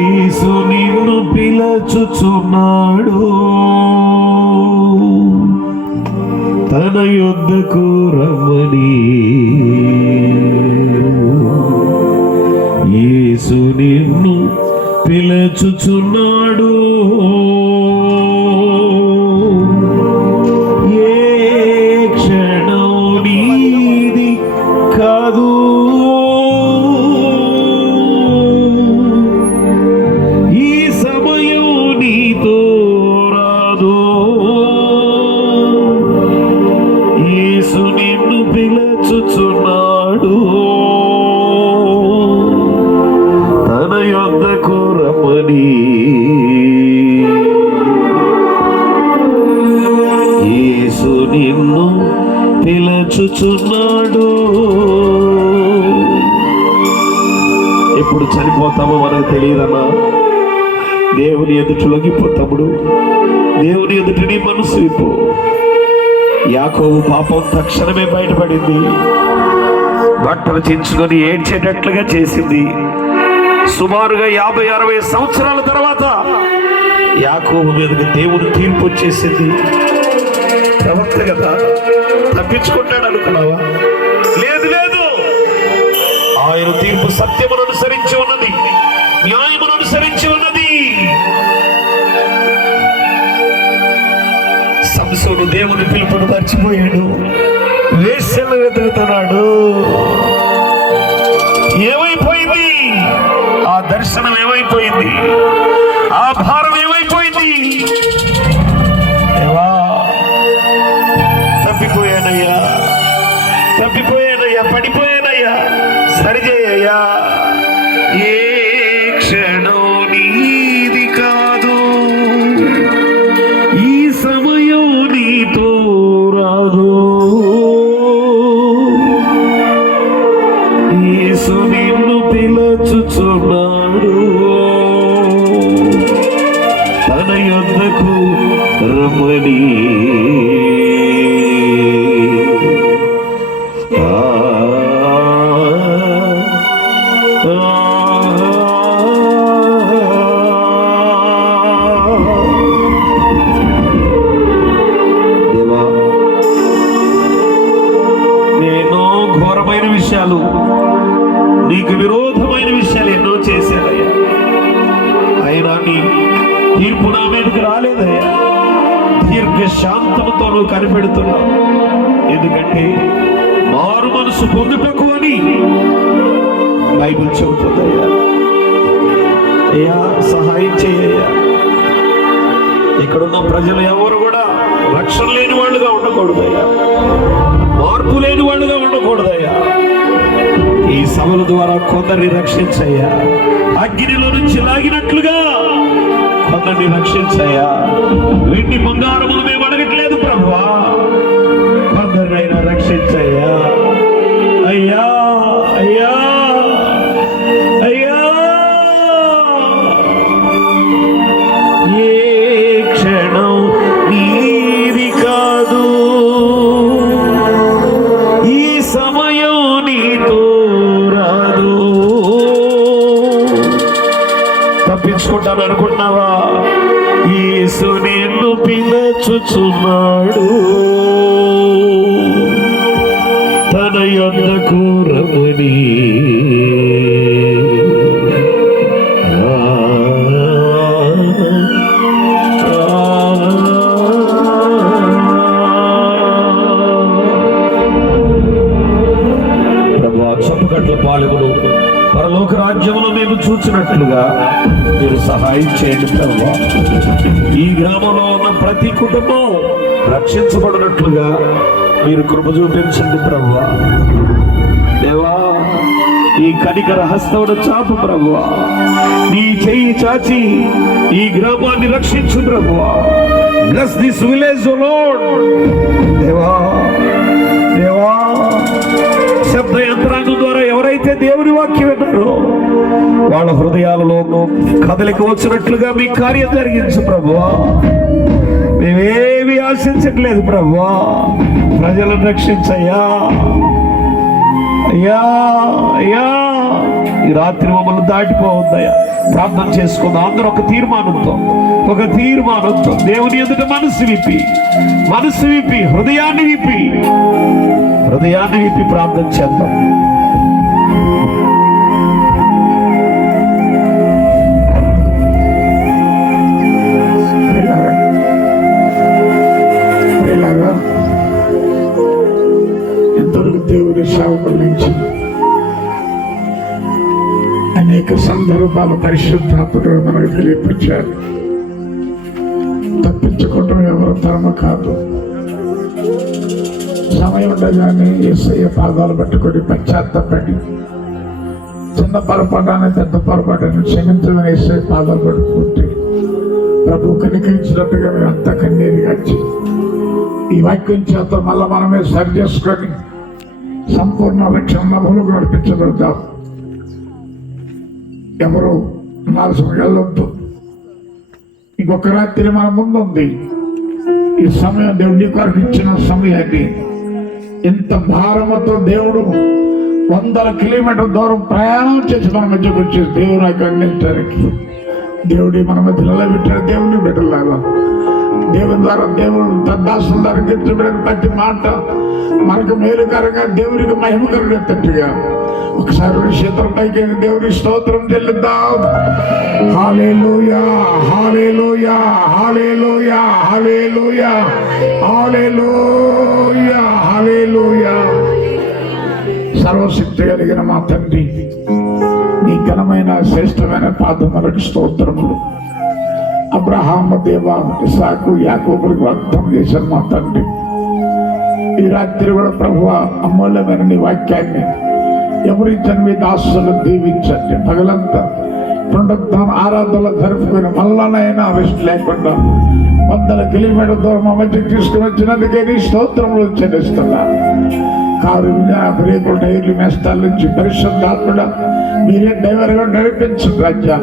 యేసు నిన్ను పిలుచుచున్నాడు, తన యొద్దకు రమ్మని. యేసు నిన్ను పిలుచుచున్నాడు, ఏ క్షణం నీది కాదు, ఈ సమయం నీతో రాదు. యేసు నిన్ను పిలుచుచున్నాడు, తన యొద్దకు రమ్మని. యేసు నిన్ను పిలుచుచున్నాడు. ఎప్పుడు చనిపోతామో మనకు తెలియదన్నా. దేవుని ఎదుట లొంగిపోతాముడు, దేవుని ఎదుట నీ మనసు ఇప్పు. యాకోబు పాపం తక్షణమే బయటపడింది, బట్టలు చించుకొని ఏడ్చేటట్లుగా చేసింది. సుమారుగా 50-60 సంవత్సరాల తర్వాత యాకోబు మీదకి దేవుడు తీర్పు వచ్చేసింది. ప్రవక్త కదా, తప్పించుకుంటాడు అనుకున్నావా? లేదు లేదు, ఆయన తీర్పు సత్యమును అనుసరించి ఉన్నది, న్యాయమును అనుసరించి ఉన్నది. సంసోను దేవుని పిలుపును మర్చిపోయాడు, వేశ్యలు వెతుకుతున్నాడు. ఏమైపోయింది ఆ దర్శనం? ఏమైపోయింది ఆ భారం? ఏమైపోయింది? దేవా, తప్పిపోయానయ్యా, తప్పిపోయానయ్యా, పడిపోయానయ్యా, సరిచేయ్యా. ఏ క్షణం నీది కాదు, ఈ సమయం నీతో రాదు. యేసు నిన్ను పిలుచుచున్నాడు, తన యొద్దకు రమ్మని. దేవా, నేను ఘోరమైన విషయాలు, నీకు విరోధమైన విషయాలు ఎన్నో చేశానయ్యా. అయినా నీ తీర్పు నా మీదకి రాలేదయ్యా. దీర్ఘ శాంతముతో నువ్వు కనిపెడుతున్నావు. ఎందుకంటే మారు మనసు పొందుటకు అని బైబిల్ చెబుతుందయ్యా. అయ్యా, సహాయం చేయ్యా. ఇక్కడున్న ప్రజలు ఎవరు కూడా రక్షణ లేని వాళ్ళుగా ఉండకూడదయ్యా, మార్పు లేని వాళ్ళుగా ఉండకూడదయ్యా. ఈ సభల ద్వారా కొందరిని రక్షించయ్యా, అగ్నిలో నుంచి లాగినట్లుగా కొందరిని రక్షించయ్యా. వెండి బంగారములు మేము అడగట్లేదు ప్రభువా, కొందరినైనా రక్షించయ్యా. అయ్యా అయ్యా అయ్యా, ఏ క్షణం నీది కాదు, ఈ సమయం నీతో రాదు. తప్పించుకుంటాను అనుకున్నావా? యేసు నిన్ను పిలుచుచున్నాడు, తన యొద్దకు రమ్మని. ప్రభువా, చప్పుకట్ల పాలెమును పరలోక రాజ్యములో మేము చూచినట్లుగా మీరు సహాయం చేయండి ప్రభువా. ఈ గ్రామంలో ఉన్న ప్రతి కుటుంబం రక్షించబడినట్లుగా మీరు కృప చూపించండి ప్రభువా. దేవా, ఈ కనికర హస్తమును చాపు ప్రభువా. నీ చెయ్యి చాచి ఈ గ్రామాన్ని రక్షించు ప్రభువా. Bless this village O lord. దేవా దేవా, శబ్ద యంత్రాంగం ద్వారా ఎవరైతే దేవుని వాక్యం విన్నారో వాళ్ళ హృదయాలలో కదలిక వచ్చినట్లుగా మీ కార్యం జరిగించు ప్రభువా. మేమేమి ఆశించట్లేదు ప్రభువా, ప్రజలను రక్షించయ్యా. అయ్యా అయ్యా ఈ రాత్రి మమ్మల్ని దాటిపోవద్దయ్యా. ప్రార్థన చేసుకుందాం అందరూ ఒక తీర్మానంతో దేవుని ఎదుట మనసు విప్పి హృదయాన్ని విప్పి ప్రార్థన చేద్దాం. ఎంతవరకు దేవుడి సేవకుల నుంచి అనేక సందర్భాలు పరిశుద్ధాత్మగా మనకు తెలియపరిచారు. తప్పించుకోవటం ఎవరు తరమ కాదు. సమయం ఉండగానే యేసయ్య పాదాలు పట్టుకొని పశ్చాత్తపడి చిన్న పొరపాటాన్ని పెద్ద పొరపాటాన్ని క్షమించమని యేసయ్య పాదాలు పట్టుకుంటే ప్రభు కనికరించినట్టుగా మేము అంతా కన్నీరు గార్చి ఈ వాక్యం చేత మళ్ళా మనమే సరి చేసుకొని సంపూర్ణ రక్షణ అనుభవంలోకి నడిపించబడతాం. ఎవరు నాలుగు వెళ్ళొద్దు. ఇంకొక రాత్రి మన ముందుంది. ఈ సమయం దేవుడి కొరకు ఇచ్చిన సమయాన్ని ఇంత భారముతో దేవుడు 100 కిలోమీటర్ల దూరం ప్రయాణం చేసి మన మధ్యకు వచ్చేసి దేవుని అందించడానికి దేవుడి మన మధ్య నిలబెట్టాడు. దేవుని బిడ్డలాగా దేవుని ద్వారా దేవుడు తద్దాసుల ద్వారా గెలిచబడిన ప్రతి మాట మనకు మేలుకరంగా దేవునికి మహిమకరంగా ఒకసారి చేతుల పైకి దేవుని స్తోత్రం చెల్లిద్దాం. హల్లెలూయా హల్లెలూయా హల్లెలూయా హల్లెలూయా హల్లెలూయా హల్లెలూయా. సర్వశక్తి కలిగిన మా తండ్రి, నీ ఘనమైన శ్రేష్టమైన పాదములకు స్తోత్రములు. అబ్రహాము దేవ, ఇస్సాకు, యాకోబులకు వాగ్దానం చేశారు మా తండ్రి. ఈ రాత్రి కూడా ప్రభువా అమూల్యమైన నీ వాక్యాన్ని ఎవరించని మీ దాసులు దీవించండి. పగలంతా పునరుద్ధాన ఆరాధనలు జరుపుకొని మళ్ళానైనా రెస్ట్ లేకుండా 100 కిలోమీటర్ల దూరం మా మధ్యకి తీసుకుని వచ్చినందుకే నీ స్తోత్రములు చెల్లిస్తున్నా. కారు బ్రేకులు టైర్లు మెస్తాల నుంచి పరిశుద్ధాత్మడ మీరే డ్రైవర్గా నడిపించు రాజ్యాన్ని.